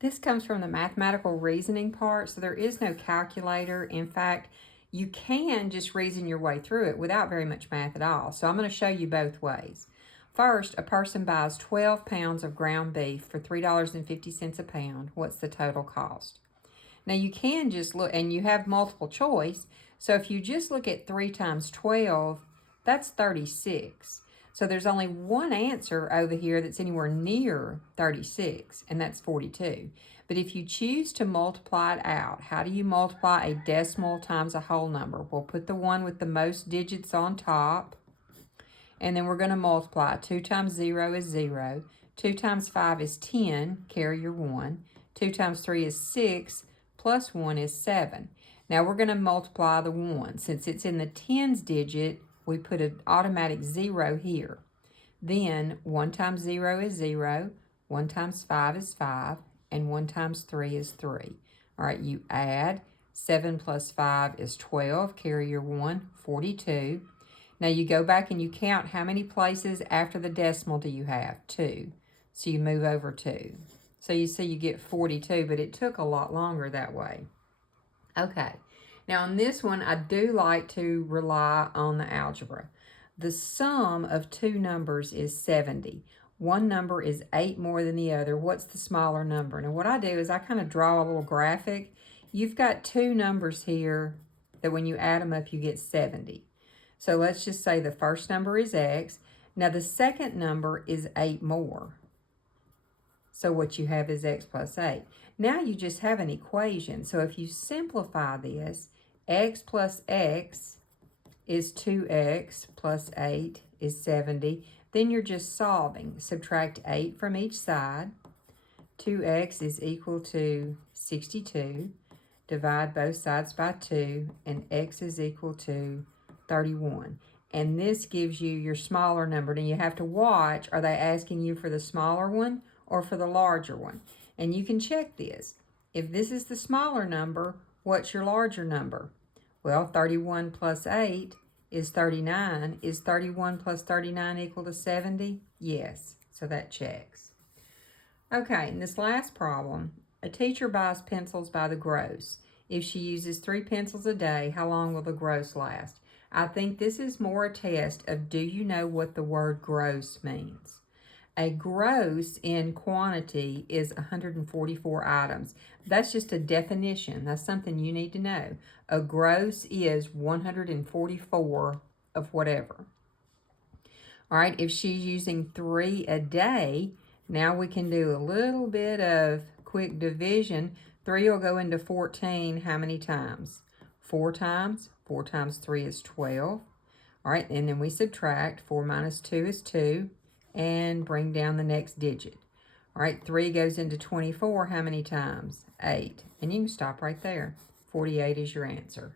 This comes from the mathematical reasoning part, so there is no calculator. In fact, you can just reason your way through it without very much math at all. So I'm going to show you both ways. First, a person buys 12 pounds of ground beef for $3.50 a pound. What's the total cost? Now you can just look, and you have multiple choice. So if you just look at 3 times 12, that's 36. So there's only one answer over here that's anywhere near 36, and that's 42. But if you choose to multiply it out, how do you multiply a decimal times a whole number? We'll put the one with the most digits on top, and then we're going to multiply. 2 times 0 is 0. 2 times 5 is 10, carry your 1. 2 times 3 is 6, plus 1 is 7. Now we're going to multiply the 1. Since it's in the tens digit, we put an automatic 0 here. Then 1 times 0 is 0, 1 times 5 is 5, and 1 times 3 is 3. All right, you add. 7 plus 5 is 12, carry your 1, 42. Now you go back and you count how many places after the decimal do you have? 2. So you move over 2. So you see you get 42, but it took a lot longer that way. Okay, now on this one, I do like to rely on the algebra. The sum of two numbers is 70. One number is 8 more than the other. What's the smaller number? Now what I do is I kind of draw a little graphic. You've got two numbers here that when you add them up, you get 70. So let's just say the first number is x. Now the second number is 8 more. So what you have is x plus 8. Now you just have an equation. So if you simplify this, x plus x is 2x plus 8 is 70. Then you're just solving. Subtract 8 from each side. 2x is equal to 62. Divide both sides by 2, and x is equal to 31. And this gives you your smaller number. Now you have to watch, are they asking you for the smaller one or for the larger one? And you can check this. If this is the smaller number, what's your larger number? Well, 31 plus 8 is 39. Is 31 plus 39 equal to 70? Yes, so that checks. Okay, in this last problem, a teacher buys pencils by the gross. If she uses 3 pencils a day, how long will the gross last? I think this is more a test of, do you know what the word gross means? A gross in quantity is 144 items. That's just a definition. That's something you need to know. A gross is 144 of whatever. All right, if she's using 3 a day, now we can do a little bit of quick division. 3 will go into 14 how many times? 4 times. 4 times 3 is 12. All right, and then we subtract. 4 minus 2 is 2. And bring down the next digit. All right, 3 goes into 24 how many times? 8. And you can stop right there. 48 is your answer.